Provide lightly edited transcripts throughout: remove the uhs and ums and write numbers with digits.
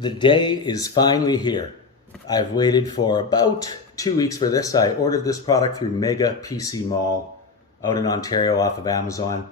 The day is finally here. I've waited for about 2 weeks for this. I ordered this product through Mega PC Mall out in Ontario off of Amazon.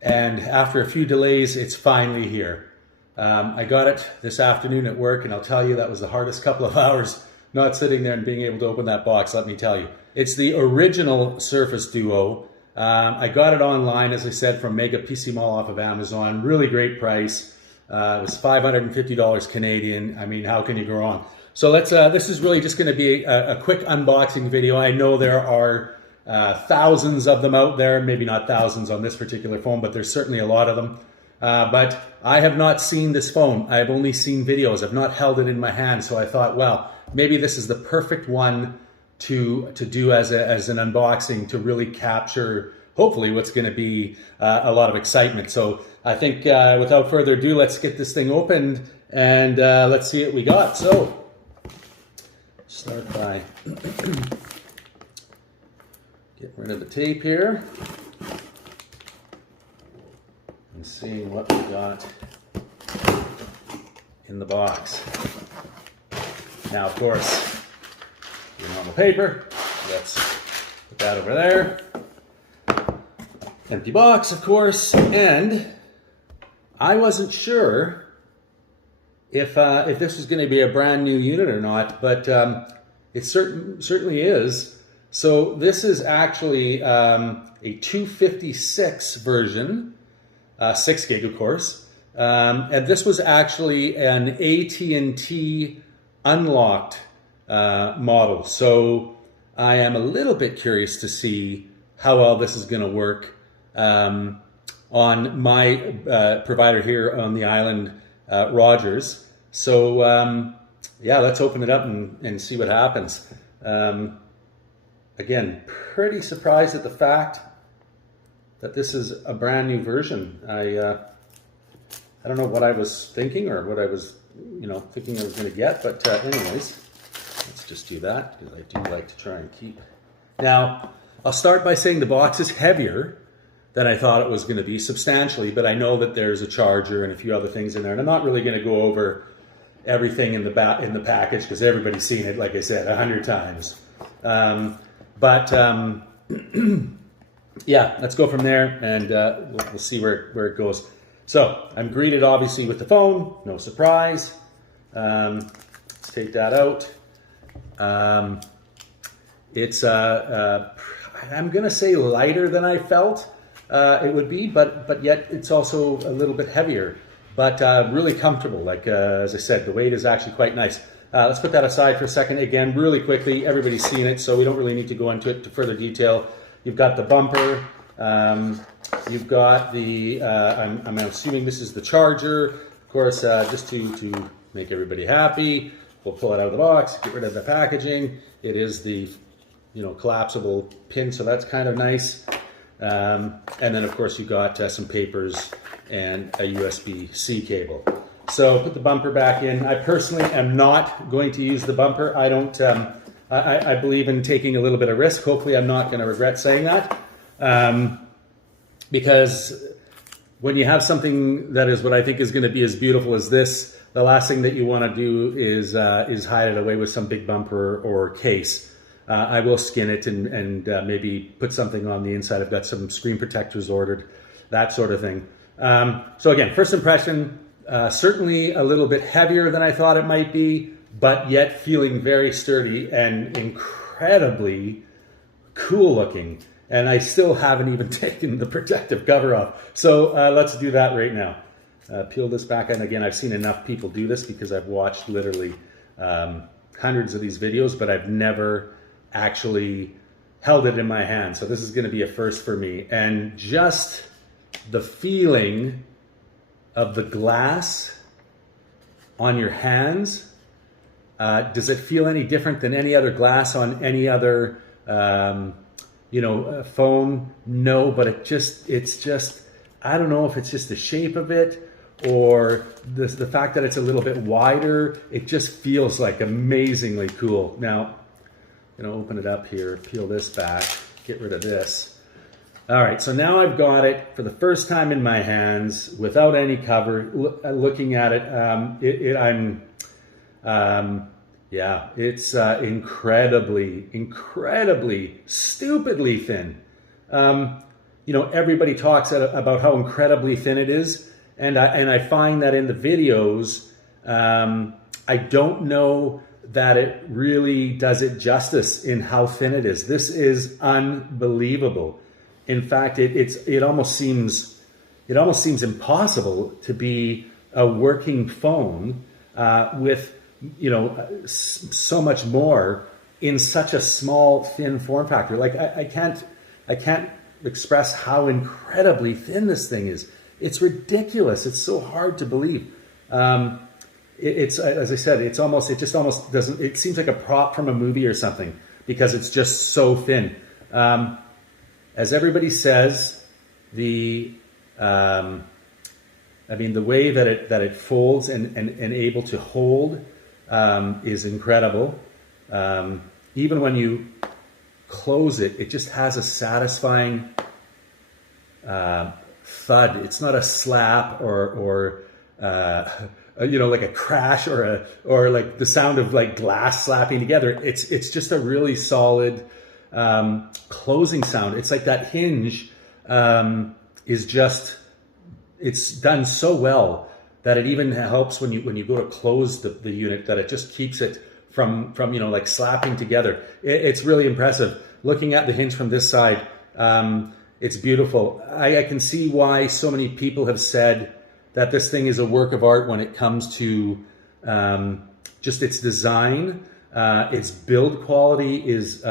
And after a few delays, it's finally here. I got it this afternoon at work, and I'll tell you that was the hardest couple of hours not sitting there and being able to open that box, let me tell you. It's the original Surface Duo. I got it online, as I said, from Mega PC Mall off of Amazon. Really great price. It was $550 Canadian. I mean, how can you go wrong? So this is really just going to be a quick unboxing video. I know there are thousands of them out there, maybe not thousands on this particular phone, but there's certainly a lot of them. But I have not seen this phone. I've only seen videos. I've not held it in my hand. So I thought, well, maybe this is the perfect one to do as an unboxing to really capture hopefully what's going to be a lot of excitement. So I think without further ado, let's get this thing opened and let's see what we got. So start by getting rid of the tape here and seeing what we got in the box. Now, of course, your normal paper. Let's put that over there. Empty box, of course, and I wasn't sure if this was going to be a brand new unit or not, but it certainly is. So this is actually a 256 version, 6 gig, of course, and this was actually an At&t unlocked model. So I am a little bit curious to see how well this is going to work on my provider here on the island, Rogers. So yeah, let's open it up and see what happens. Again, pretty surprised at the fact that this is a brand new version. I don't know what I was thinking or what I was, thinking I was going to get, but anyways, let's just do that because I do like to try and keep. Now, I'll start by saying the box is heavier than I thought it was going to be, substantially, but I know that there's a charger and a few other things in there, and I'm not really going to go over everything in the package because everybody's seen it, like I said, 100 times. Yeah, let's go from there, and we'll see where it goes. So I'm greeted obviously with the phone, no surprise. Let's take that out. It's I'm gonna say lighter than I felt it would be, but yet it's also a little bit heavier, but really comfortable. Like as I said, the weight is actually quite nice. Let's put that aside for a second. Again, really quickly, everybody's seen it, so we don't really need to go into it to further detail. You've got the bumper. You've got the, I'm assuming this is the charger. Of course, just to make everybody happy, we'll pull it out of the box, get rid of the packaging. It is the, collapsible pin, so that's kind of nice. And then, of course, you've got some papers and a USB-C cable. So put the bumper back in. I personally am not going to use the bumper. I don't. I believe in taking a little bit of risk. Hopefully, I'm not going to regret saying that. Because when you have something that is what I think is going to be as beautiful as this, the last thing that you want to do is hide it away with some big bumper or case. I will skin it and maybe put something on the inside. I've got some screen protectors ordered, that sort of thing. So again, first impression, certainly a little bit heavier than I thought it might be, but yet feeling very sturdy and incredibly cool looking. And I still haven't even taken the protective cover off. So let's do that right now. Peel this back. And again, I've seen enough people do this because I've watched literally hundreds of these videos, but I've never actually held it in my hand. So this is going to be a first for me. And just the feeling of the glass on your hands, does it feel any different than any other glass on any other phone? No, but it's just, I don't know if it's just the shape of it or the fact that it's a little bit wider. It just feels like amazingly cool. Now, I'm gonna open it up here, peel this back, get rid of this. All right, so now I've got it for the first time in my hands without any cover. Looking at it, yeah, it's incredibly, stupidly thin. You know, everybody talks about how incredibly thin it is, and I find that in the videos, I don't know that it really does it justice in how thin it is. This is unbelievable. In fact, it almost seems impossible to be a working phone with, you know, so much more in such a small, thin form factor. Like I can't express how incredibly thin this thing is. It's ridiculous. It's so hard to believe. It's as I said, it just almost doesn't. It seems like a prop from a movie or something because it's just so thin. As everybody says, the way that it folds and able to hold is incredible. Even when you close it, it just has a satisfying thud. It's not a slap or you know, like a crash or like the sound of like glass slapping together. It's just a really solid closing sound. It's like that hinge is just, it's done so well that it even helps when you go to close the unit, that it just keeps it from you know, like slapping together. It's really impressive. Looking at the hinge from this side, it's beautiful. I can see why so many people have said that this thing is a work of art when it comes to just its design. Its build quality is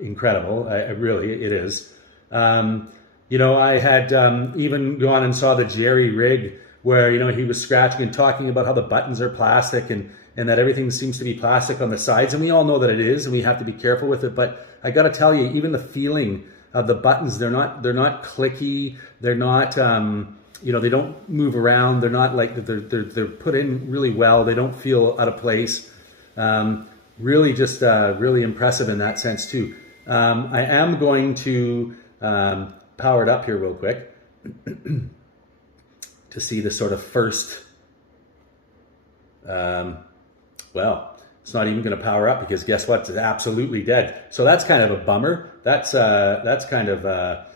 incredible. It is. You know, I had even gone and saw the Jerry rig where, you know, he was scratching and talking about how the buttons are plastic and that everything seems to be plastic on the sides. And we all know that it is, and we have to be careful with it. But I got to tell you, even the feeling of the buttons, they're not clicky. They're not, you know, they don't move around. They're not like, they're put in really well. They don't feel out of place. Really just really impressive in that sense too. I am going to power it up here real quick to see the sort of first, well, it's not even going to power up because guess what? It's absolutely dead. So that's kind of a bummer. That's kind of a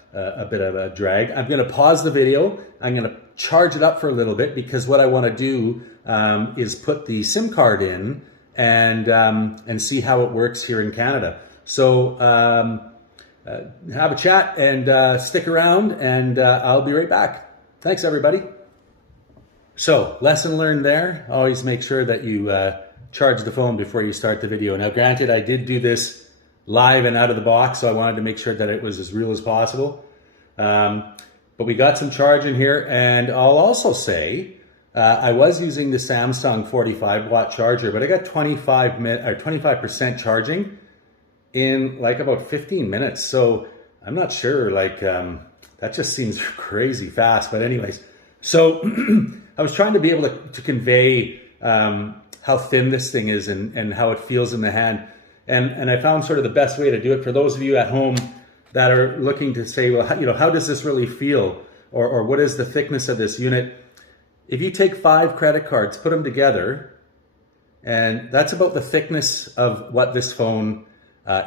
bit of a drag. I'm going to pause the video. I'm going to charge it up for a little bit because what I want to do is put the SIM card in and see how it works here in Canada. So have a chat and stick around, and I'll be right back. Thanks, everybody. So, lesson learned there. Always make sure that you charge the phone before you start the video. Now, granted, I did do this live and out of the box, so I wanted to make sure that it was as real as possible. But we got some charge in here, and I'll also say I was using the Samsung 45 watt charger, but I got 25% charging in like about 15 minutes. So I'm not sure, like that just seems crazy fast. But anyways, so I was trying to be able to convey how thin this thing is and how it feels in the hand. And I found sort of the best way to do it for those of you at home that are looking to say, well, you know, how does this really feel? Or what is the thickness of this unit? If you take 5 credit cards, put them together, and that's about the thickness of what this phone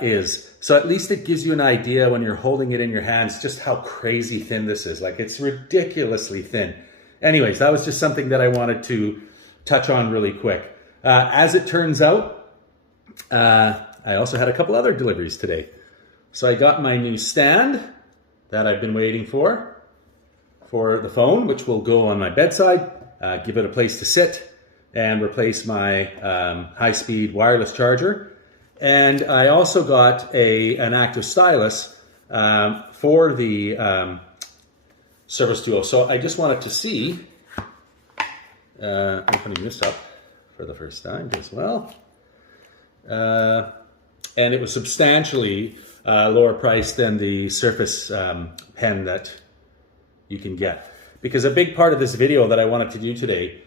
is. So at least it gives you an idea when you're holding it in your hands just how crazy thin this is. Like, it's ridiculously thin. Anyways, that was just something that I wanted to touch on really quick. As it turns out, I also had a couple other deliveries today. So I got my new stand that I've been waiting for the phone, which will go on my bedside, give it a place to sit, and replace my high-speed wireless charger. And I also got an active stylus for the Surface Duo. So I just wanted to see, opening this up for the first time as well. And it was substantially lower price than the Surface pen that you can get. Because a big part of this video that I wanted to do today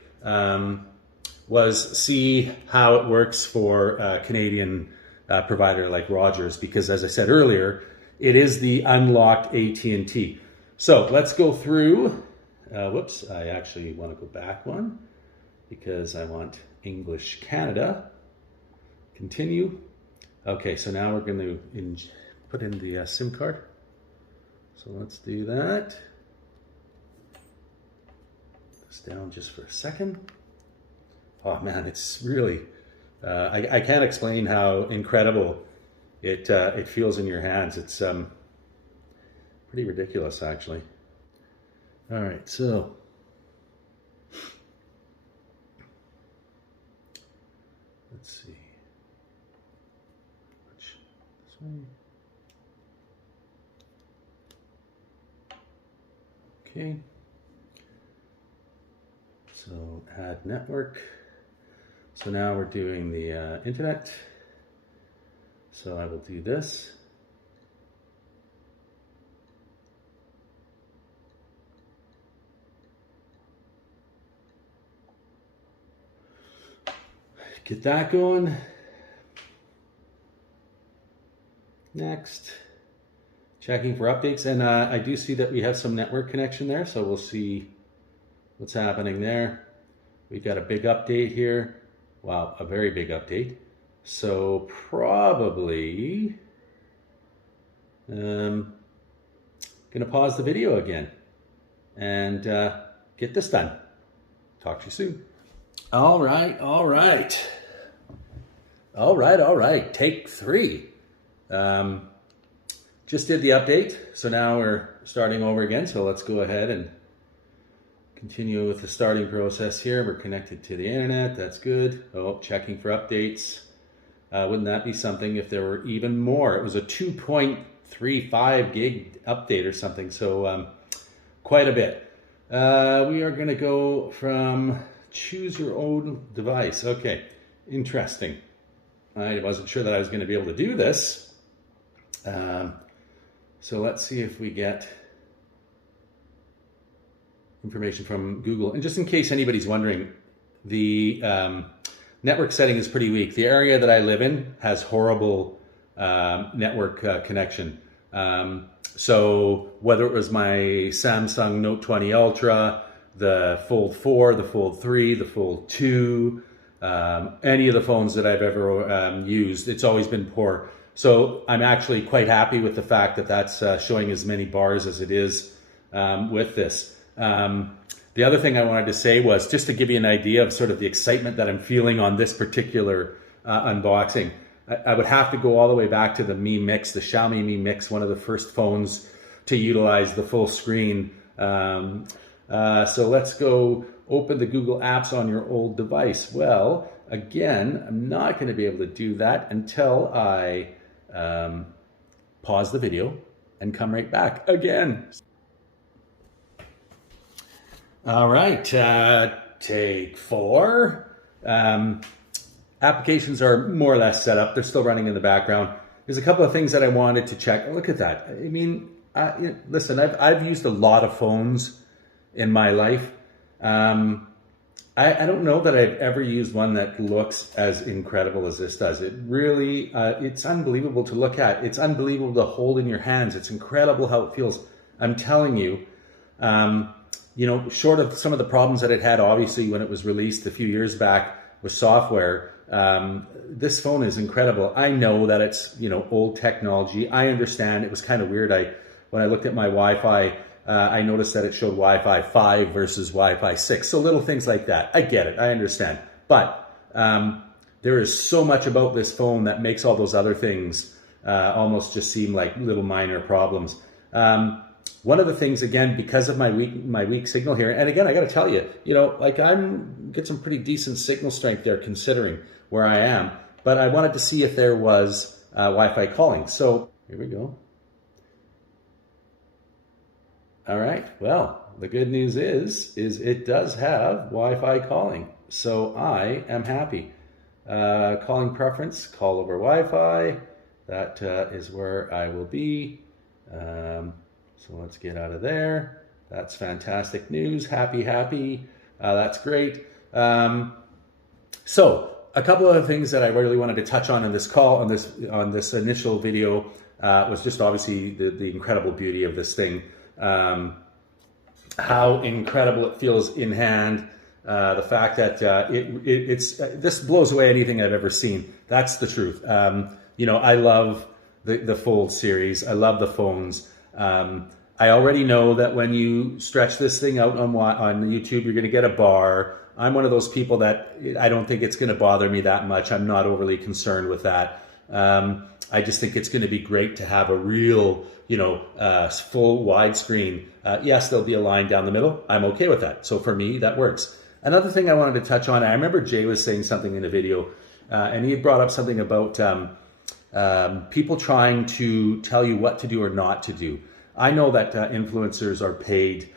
was see how it works for a Canadian provider like Rogers. Because as I said earlier, It is the unlocked AT&T. So let's go through. Whoops, I actually want to go back one because I want English Canada. Continue. Okay, so now we're going to put in the SIM card. So let's do that. Put this down just for a second. Oh man, it's really, I can't explain how incredible it feels in your hands. It's pretty ridiculous, actually. All right, so let's see. This way. Okay. So add network. So now we're doing the internet. So I will do this. Get that going. Next. Checking for updates. And I do see that we have some network connection there. So we'll see what's happening there. We've got a big update here. Wow, a very big update. So probably gonna pause the video again and get this done. Talk to you soon. All right. Take 3. Just did the update, so now we're starting over again. So let's go ahead and continue with the starting process here. We're connected to the internet. That's good. Oh, checking for updates. Wouldn't that be something if there were even more? It was a 2.35 gig update or something, so quite a bit. We are going to go from choose your own device. Okay, interesting. I wasn't sure that I was going to be able to do this. So let's see if we get information from Google. And just in case anybody's wondering, the network setting is pretty weak. The area that I live in has horrible network connection. So whether it was my Samsung Note 20 Ultra, the Fold 4, the Fold 3, the Fold 2, any of the phones that I've ever used, it's always been poor. So I'm actually quite happy with the fact that that's showing as many bars as it is with this. The other thing I wanted to say was just to give you an idea of sort of the excitement that I'm feeling on this particular unboxing. I would have to go all the way back to the Mi Mix, the Xiaomi Mi Mix, one of the first phones to utilize the full screen. So let's go open the Google Apps on your old device. Well, again, I'm not going to be able to do that until I pause the video and come right back again. All right, take 4. Applications are more or less set up. They're still running in the background. There's a couple of things that I wanted to check. Look at that. I mean, listen, I've used a lot of phones in my life. I don't know that I've ever used one that looks as incredible as this does. It really, it's unbelievable to look at. It's unbelievable to hold in your hands. It's incredible how it feels. I'm telling you, you know, short of some of the problems that it had, obviously, when it was released a few years back with software, this phone is incredible. I know that it's, you know, old technology. I understand. It was kind of weird. When I looked at my Wi-Fi, I noticed that it showed Wi-Fi 5 versus Wi-Fi 6. So little things like that. I get it. I understand. But there is so much about this phone that makes all those other things almost just seem like little minor problems. One of the things, again, because of my weak signal here, and again, I got to tell you, you know, like get some pretty decent signal strength there considering where I am. But I wanted to see if there was Wi-Fi calling. So here we go. All right. Well, the good news is it does have Wi-Fi calling. So I am happy. Calling preference, call over Wi-Fi. That is where I will be. So let's get out of there. That's fantastic news. Happy. That's great. So a couple of things that I really wanted to touch on in this call, on this initial video. was just obviously the incredible beauty of this thing. How incredible it feels in hand. The fact that this blows away anything I've ever seen. That's the truth. I love the Fold series. I love the phones. I already know that when you stretch this thing out on YouTube, you're going to get a bar. I'm one of those people that I don't think it's going to bother me that much. I'm not overly concerned with that. I just think it's going to be great to have a real, full widescreen. Yes, there'll be a line down the middle. I'm okay with that. So for me, that works. Another thing I wanted to touch on, I remember Jay was saying something in the video, and he had brought up something about people trying to tell you what to do or not to do. I know that influencers are paid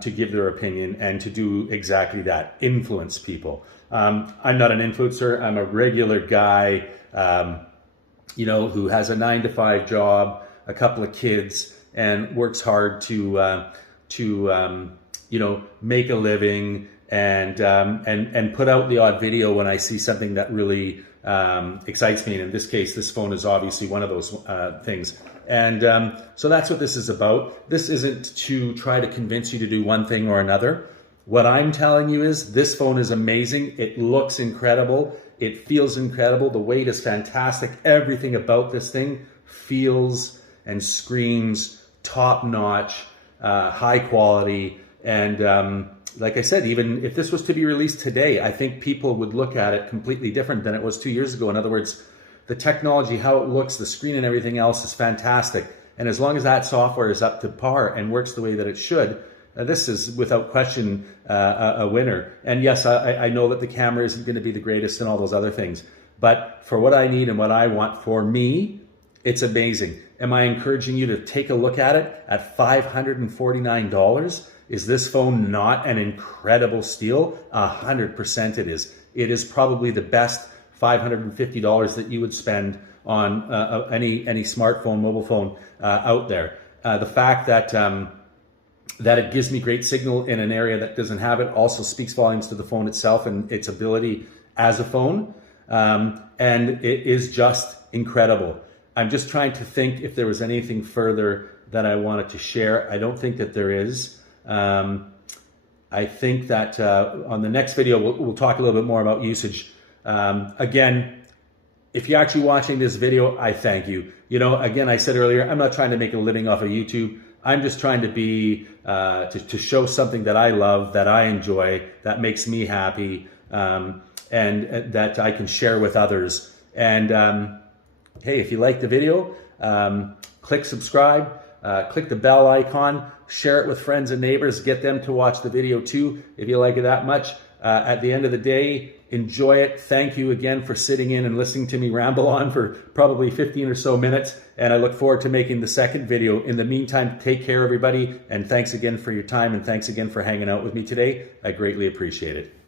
to give their opinion and to do exactly that, influence people. I'm not an influencer. I'm a regular guy, who has a 9-to-5 job, a couple of kids, and works hard to make a living and put out the odd video when I see something that really excites me. And in this case, this phone is obviously one of those things. And so that's what this is about. This isn't to try to convince you to do one thing or another. What I'm telling you is this phone is amazing. It looks incredible. It feels incredible. The weight is fantastic. Everything about this thing feels and screams top-notch, high quality. And like I said, even if this was to be released today, I think people would look at it completely different than it was 2 years ago. In other words, the technology, how it looks, the screen and everything else is fantastic. And as long as that software is up to par and works the way that it should, this is without question a winner. And yes, I know that the camera isn't going to be the greatest and all those other things. But for what I need and what I want for me, it's amazing. Am I encouraging you to take a look at it at $549? Is this phone not an incredible steal? 100% it is. It is probably the best $550 that you would spend on any smartphone, mobile phone out there. The fact that it gives me great signal in an area that doesn't have it also speaks volumes to the phone itself and its ability as a phone. And it is just incredible. I'm just trying to think if there was anything further that I wanted to share. I don't think that there is. I think that on the next video, we'll talk a little bit more about usage. Again, if you're actually watching this video, I thank you. Again, I said earlier, I'm not trying to make a living off of YouTube. I'm just trying to be, to show something that I love, that I enjoy, that makes me happy, and that I can share with others. And hey, if you like the video, click subscribe, click the bell icon, share it with friends and neighbors, get them to watch the video too, if you like it that much. At the end of the day, enjoy it. Thank you again for sitting in and listening to me ramble on for probably 15 or so minutes. And I look forward to making the second video. In the meantime, take care, everybody. And thanks again for your time. And thanks again for hanging out with me today. I greatly appreciate it.